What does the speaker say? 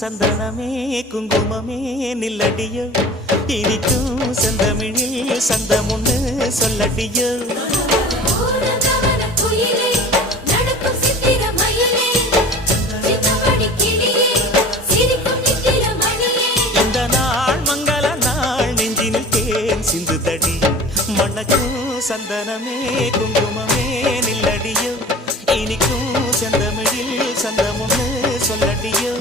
சந்தனமே குங்குமமே நில்லடியோ இனிக்கும் செந்தமிழில் சந்தம் ஒன்று சொல்லடியோ இந்த நாள் மங்கள நாள் நெஞ்சினில் தேன் சிந்துதடி மணக்கும் சந்தனமே குங்குமமே நில்லடியோ இனிக்கும் செந்தமிழில் சந்தம் ஒன்று சொல்லடியோ